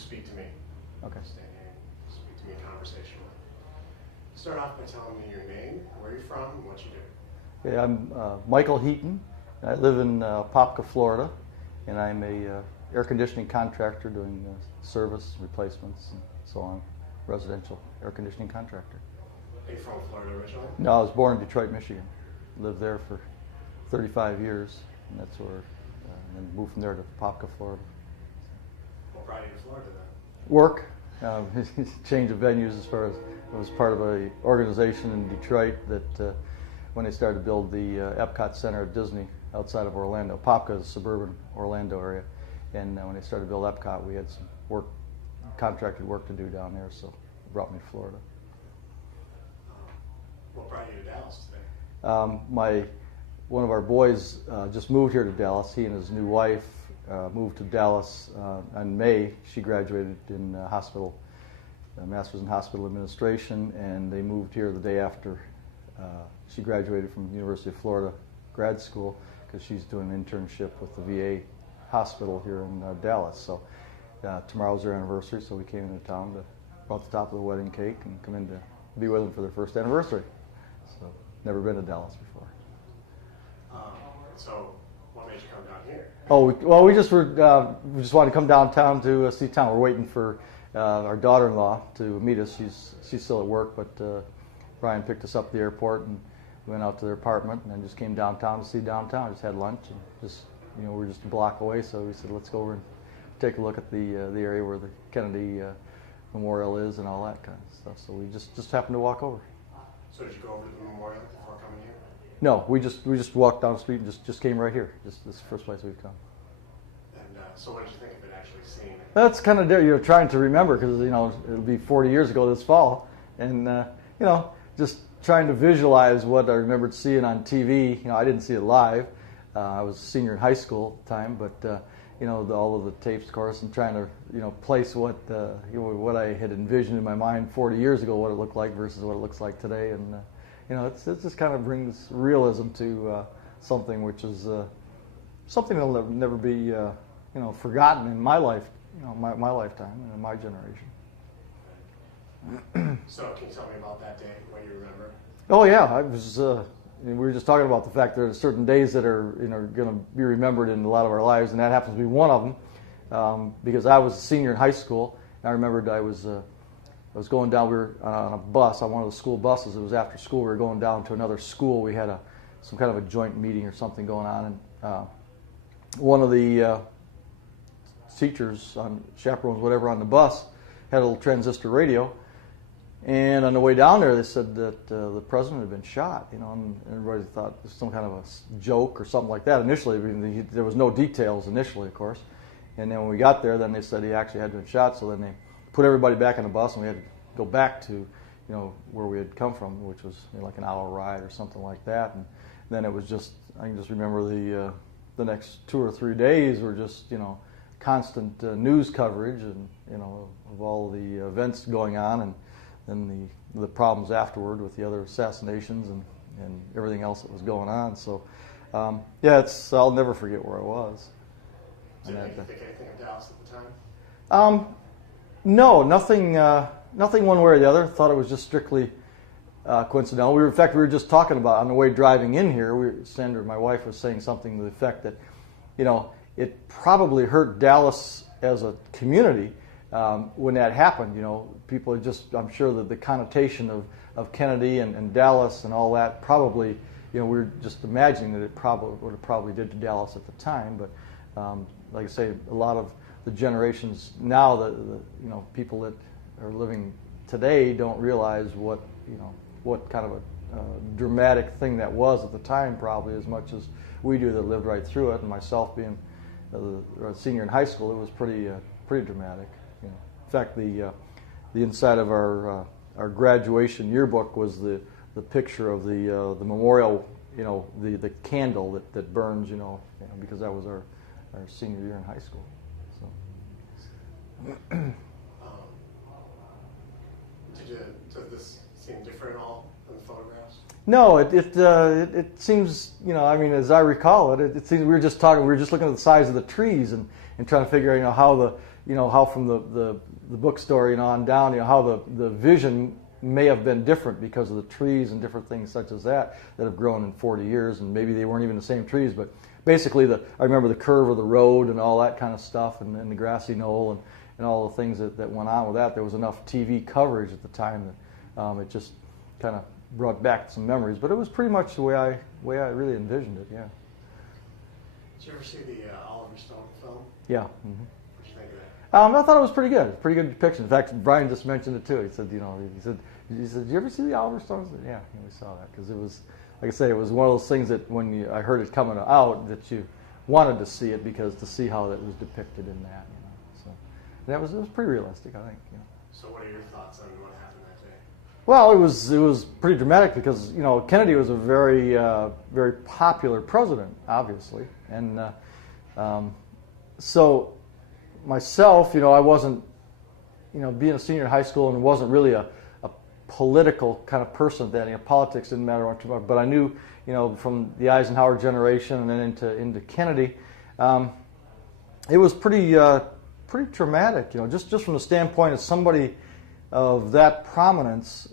speak to me. Okay. Stand here and speak to me in conversation. Start off by telling me your name, where you're from, and what you do. Okay, I'm Michael Heaton. I live in Popka, Florida, and I'm a air conditioning contractor doing service, replacements, and so on. Residential air conditioning contractor. Are you from Florida originally? No, I was born in Detroit, Michigan. Lived there for 35 years, and that's where, and then moved from there to Popka, Florida. What brought you to Florida then? Work, change of venues as far as I was part of an organization in Detroit that when they started to build the Epcot Center at Disney outside of Orlando. Popka is a suburban Orlando area, and when they started to build Epcot, we had some work, contracted work to do down there, so it brought me to Florida. What brought you to Dallas today? One of our boys just moved here to Dallas. He and his new wife moved to Dallas in May. She graduated in hospital, a master's in hospital administration, and they moved here the day after she graduated from the University of Florida grad school because she's doing an internship with the VA hospital here in Dallas. So tomorrow's their anniversary, so we came into town to brought the top of the wedding cake and come in to be with them for their first anniversary. So never been to Dallas before. So what made you come down here? Oh, we just wanted to come downtown to see town. We're waiting for our daughter-in-law to meet us. She's still at work, but Brian picked us up at the airport and we went out to their apartment and then just came downtown to see downtown. Just had lunch and just we're just a block away, so we said let's go over and take a look at the area where the Kennedy Memorial is and all that kind of stuff. So we just happened to walk over. So did you go over to the memorial before coming here? No, we just walked down the street and just came right here. Just this is the first place we've come. And so what did you think of it actually seeing it? That's kind of trying to remember because it'll be 40 years ago this fall, and just trying to visualize what I remembered seeing on TV. I didn't see it live. I was a senior in high school at the time, but all of the tapes, of course, and trying to place what I had envisioned in my mind 40 years ago, what it looked like versus what it looks like today, and it just kind of brings realism to something which is something that'll never be forgotten in my life, my lifetime and in my generation. So can you tell me about that day, what you remember? Oh yeah, I was. We were just talking about the fact there are certain days that are going to be remembered in a lot of our lives, and that happens to be one of them. Because I was a senior in high school, and I remembered I was going down. We were on a bus, on one of the school buses. It was after school. We were going down to another school. We had some kind of a joint meeting or something going on, and one of the teachers, chaperones, whatever, on the bus had a little transistor radio. And on the way down there, they said that the president had been shot, and everybody thought it was some kind of a joke or something like that. Initially, there was no details initially, of course. And then when we got there, then they said he actually had been shot. So then they put everybody back on the bus, and we had to go back to, where we had come from, which was like an hour ride or something like that. And then it was just, I can just remember the next 2 or 3 days were just, constant news coverage and, of all the events going on, and then the problems afterward with the other assassinations and everything else that was going on. So, I'll never forget where I was. Did you think anything of Dallas at the time? No, nothing one way or the other. Thought it was just strictly coincidental. In fact, we were just talking about on the way driving in here. Sandra, my wife, was saying something to the effect that, it probably hurt Dallas as a community when that happened. People are just, I'm sure that the connotation of Kennedy and Dallas and all that probably, we were just imagining that it probably what it probably did to Dallas at the time. But like I say, a lot of the generations now, the people that are living today don't realize what kind of a dramatic thing that was at the time, probably as much as we do that lived right through it. And myself being a senior in high school, it was pretty dramatic. In fact, the inside of our graduation yearbook was the picture of the memorial, the candle that burns, because that was our senior year in high school. So. Does this seem different at all in the photographs? No, it seems, as I recall it seems we were just looking at the size of the trees and trying to figure out, how how from the bookstore, on down, how the vision may have been different because of the trees and different things such as that have grown in 40 years, and maybe they weren't even the same trees, but basically I remember the curve of the road and all that kind of stuff, and the grassy knoll and all the things that went on with that. There was enough TV coverage at the time that it just kind of brought back some memories, but it was pretty much the way I really envisioned it. Yeah. Did you ever see the Oliver Stone film? Yeah. Mm-hmm. What did you think of that? I thought it was pretty good. Pretty good depiction. In fact, Brian just mentioned it too. He said, did you ever see the Oliver Stone? I said, yeah, we saw that, because it was, like I say, it was one of those things that when I heard it coming out, that you wanted to see it, because to see how that was depicted in that. So it was pretty realistic, I think. So what are your thoughts on what happened that day? Well, it was pretty dramatic, because Kennedy was a very very popular president, obviously, and so myself, I wasn't, being a senior in high school and wasn't really a political kind of person then. Politics didn't matter much, but I knew, from the Eisenhower generation and then into Kennedy, it was pretty traumatic. Just from the standpoint of somebody of that prominence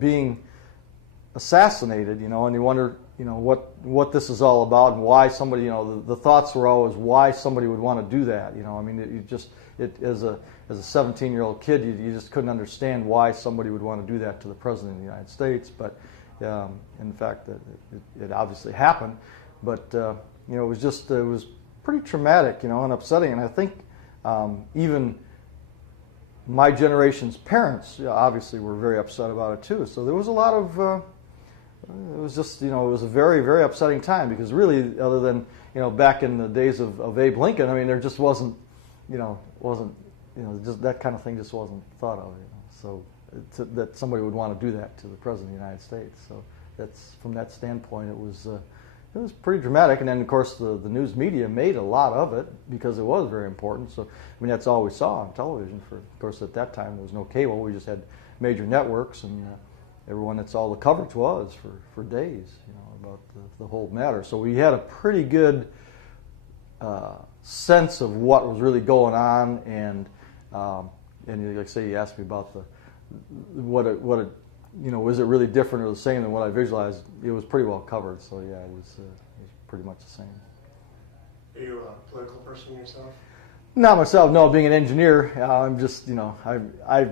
being assassinated. And you wonder, what this is all about and why somebody. The thoughts were always why somebody would want to do that. As a 17-year-old kid, you just couldn't understand why somebody would want to do that to the President of the United States. But in fact, it obviously happened. But it was pretty traumatic, and upsetting. And I think even my generation's parents obviously were very upset about it too. So there was a lot of. It was just, it was a very, very upsetting time, because really, other than, back in the days of Abe Lincoln, there just wasn't, just that kind of thing just wasn't thought of, So that somebody would want to do that to the President of the United States. So that's, from that standpoint, it was pretty dramatic. And then, of course, the news media made a lot of it, because it was very important. So, that's all we saw on television. Of course, at that time, there was no cable. We just had major networks, and everyone, that's all the coverage was for days, about the whole matter. So we had a pretty good sense of what was really going on, and like I say, you asked me about what it was it really different or the same than what I visualized? It was pretty well covered. So yeah, it was pretty much the same. Are you a political person yourself? Not myself. No, being an engineer, I'm just I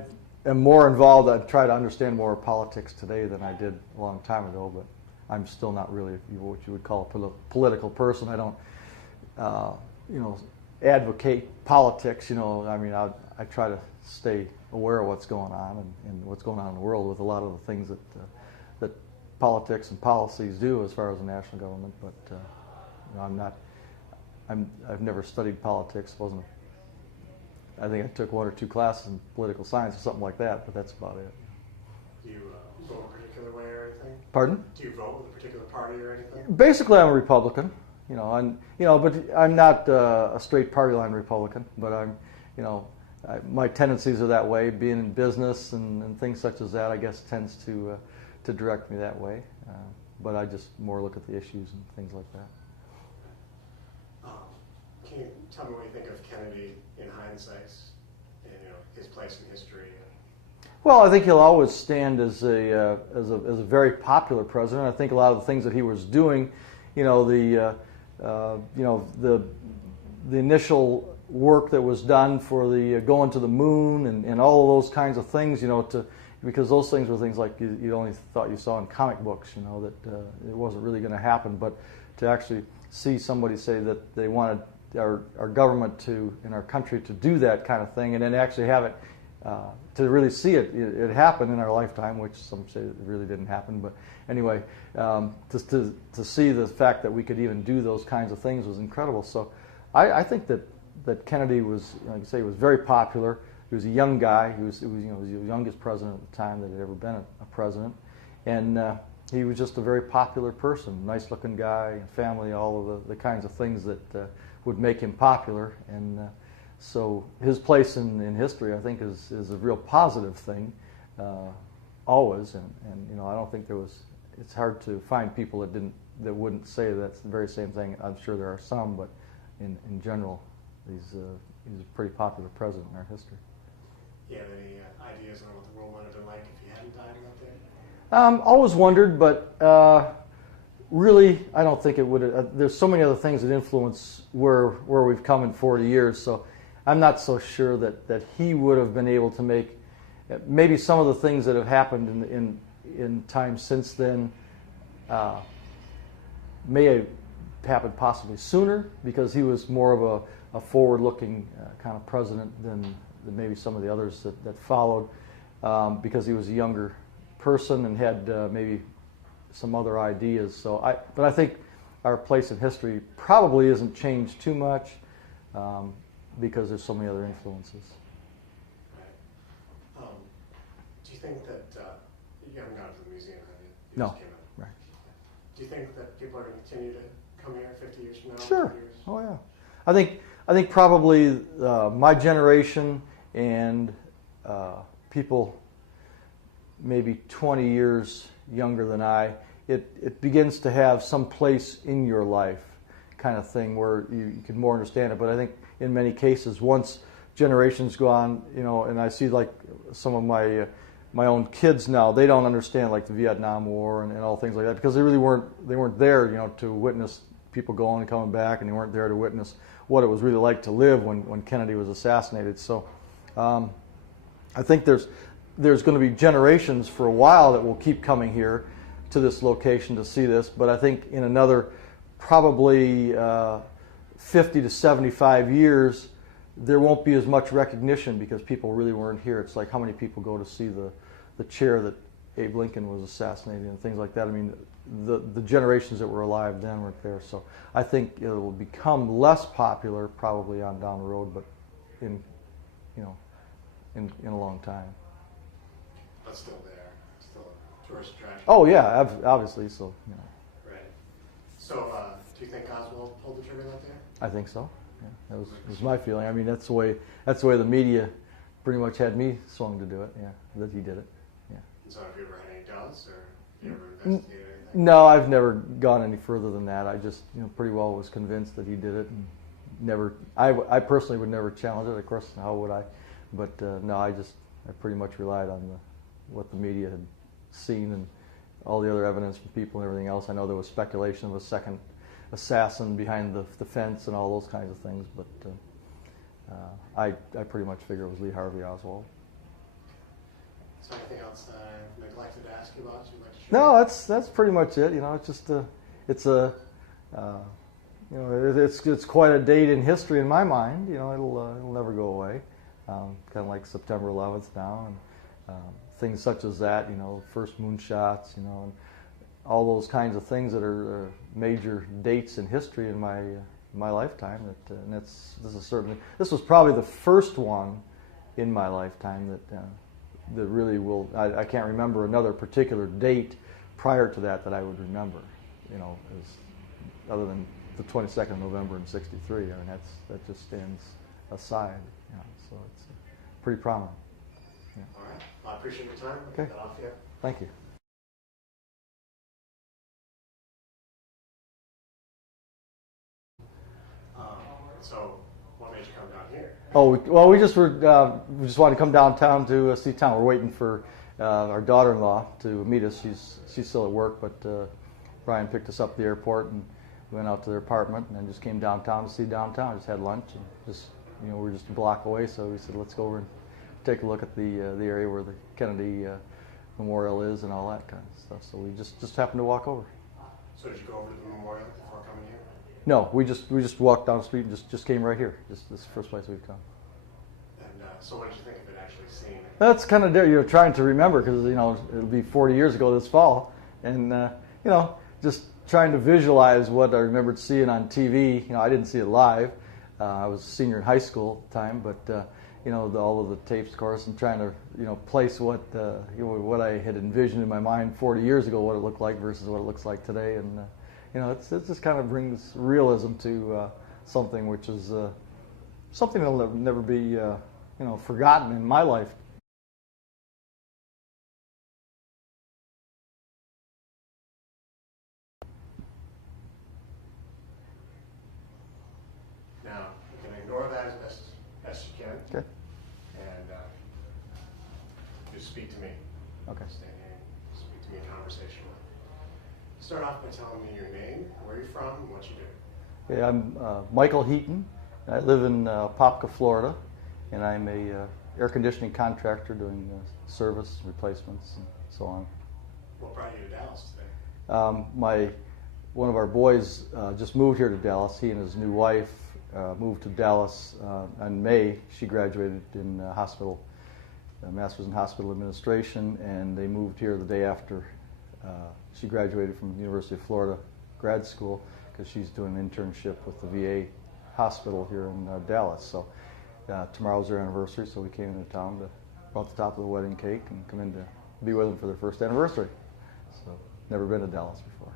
am more involved. I try to understand more of politics today than I did a long time ago, but I'm still not really what you would call a political person. I don't, advocate politics. I try to stay aware of what's going on and what's going on in the world with a lot of the things that politics and policies do as far as the national government. But I've never studied politics. I think I took 1 or 2 classes in political science or something like that, but that's about it. Do you vote a particular way or anything? Pardon? Do you vote with a particular party or anything? Basically, I'm a Republican. But I'm not a straight party line Republican. But I'm, my tendencies are that way. Being in business and things such as that, I guess, tends to direct me that way. But I just more look at the issues and things like that. Can you tell me what you think of Kennedy in hindsight, and his place in history? Well, I think he'll always stand as a very popular president. I think a lot of the things that he was doing, the initial work that was done for the going to the moon and all of those kinds of things, because those things were things like you only thought you saw in comic books, that it wasn't really going to happen. But to actually see somebody say that they wanted our government in our country to do that kind of thing, and then actually have it, to really see it happen in our lifetime, which some say it really didn't happen. But anyway, to see the fact that we could even do those kinds of things was incredible. So I think that Kennedy was, like I say, was very popular. He was a young guy. He was the youngest president at the time that had ever been a president, and he was just a very popular person, nice-looking guy, family, all of the kinds of things that would make him popular. And so his place in history, I think, is a real positive thing, always. And I don't think it's hard to find people that wouldn't say that's the very same thing. I'm sure there are some, but in general, he's a pretty popular president in our history. You have any ideas on what the world would have been like if he hadn't died out there? Always wondered, but really, I don't think it would. There's so many other things that influence where we've come in 40 years, so I'm not so sure that he would have been able to make maybe some of the things that have happened in time since then may have happened possibly sooner because he was more of a forward-looking kind of president than maybe some of the others that followed because he was a younger person and had maybe some other ideas. So, but I think our place in history probably isn't changed too much because there's so many other influences. Right. Do you think that you haven't gone to the museum, have you? You No. just came out. Right. Do you think that people are going to continue to come here 50 years from now? Sure. 100 years? Oh yeah. I think probably my generation and people maybe 20 years younger than it begins to have some place in your life kind of thing where you can more understand it. But I think in many cases, once generations go on, and I see like some of my own kids now, they don't understand like the Vietnam War and all things like that because they really weren't there, to witness people going and coming back, and they weren't there to witness what it was really like to live when Kennedy was assassinated. So I think there's going to be generations for a while that will keep coming here to this location to see this, but I think in another probably 50 to 75 years, there won't be as much recognition because people really weren't here. It's like how many people go to see the chair that Abe Lincoln was assassinated and things like that. I mean, the generations that were alive then weren't there. So I think it will become less popular probably on down the road, but in a long time. But still there, still a tourist attraction. Oh yeah, obviously. So Right. So do you think Oswald pulled the trigger that day? I think so. Yeah, that was my feeling. I mean, that's the way the media pretty much had me swung to do it. Yeah, that he did it. Yeah. And so have you ever had any doubts, or have you ever investigated anything? No, I've never gone any further than that. I just pretty well was convinced that he did it, and never. I personally would never challenge it. Of course, how would I? But no, I pretty much relied on what the media had seen and all the other evidence from people and everything else. I know there was speculation of a second assassin behind the fence and all those kinds of things, but I pretty much figure it was Lee Harvey Oswald. Is there anything else that I neglected to ask you about you'd like to share? No, that's pretty much it. It's just it's quite a date in history in my mind. It'll never go away. Kind of like September 11th now, and things such as that. First moonshots. And all those kinds of things that are major dates in history in my lifetime. This was probably the first one in my lifetime that really will. I can't remember another particular date prior to that I would remember. As other than the 22nd of November in '63. I mean, that just stands aside. So it's pretty prominent. Yeah. All right. Well, I appreciate your time. I'll Okay. get that off you. Thank you. So, what made you come down here? Oh, we just wanted to come downtown to see town. We're waiting for our daughter-in-law to meet us. She's still at work, but Brian picked us up at the airport and went out to their apartment and then just came downtown to see downtown. Just had lunch and just we're just a block away, so we said let's go over and take a look at the area where the Kennedy Memorial is and all that kind of stuff. So we just happened to walk over. So did you go over to the memorial before coming here? No, we just walked down the street and just came right here. This is the first place we've come. And so what did you think of it actually seeing it? That's kind of trying to remember because it'll be 40 years ago this fall, and just trying to visualize what I remembered seeing on TV. I didn't see it live. I was a senior in high school at the time, but all of the tapes, of course, and trying to place what what I had envisioned in my mind 40 years ago, what it looked like versus what it looks like today, and it just kind of brings realism to something which is something that'll never be forgotten in my life. Now, you can ignore that as Okay. And just speak to me. Okay. Stand here and speak to me conversationally. Start off by telling me your name, where you're from, and what you do. Okay, I'm Michael Heaton. I live in Popka, Florida, and I'm a air conditioning contractor doing service, replacements, and so on. What brought you to Dallas today? One of our boys just moved here to Dallas. He and his new wife moved to Dallas in May. She graduated in hospital, master's in hospital administration, and they moved here the day after she graduated from the University of Florida grad school, because she's doing an internship with the VA hospital here in Dallas. So tomorrow's their anniversary, so we came into town to brought the top of the wedding cake and come in to be with them for their first anniversary. So never been to Dallas before.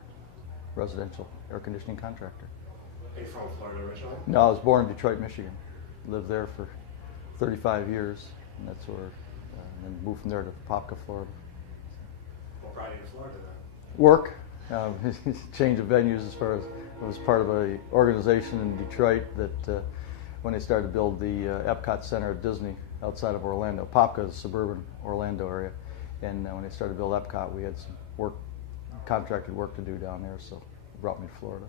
Residential air conditioning contractor. Are you from Florida originally? No, I was born in Detroit, Michigan. Lived there for 35 years, and that's where, and then moved from there to Popka, Florida. What brought you to Florida then? Work, change of venues as far as I was part of an organization in Detroit that when they started to build the Epcot Center at Disney outside of Orlando. Popka is a suburban Orlando area, and when they started to build Epcot, we had some work, contracted work to do down there, so it brought me to Florida.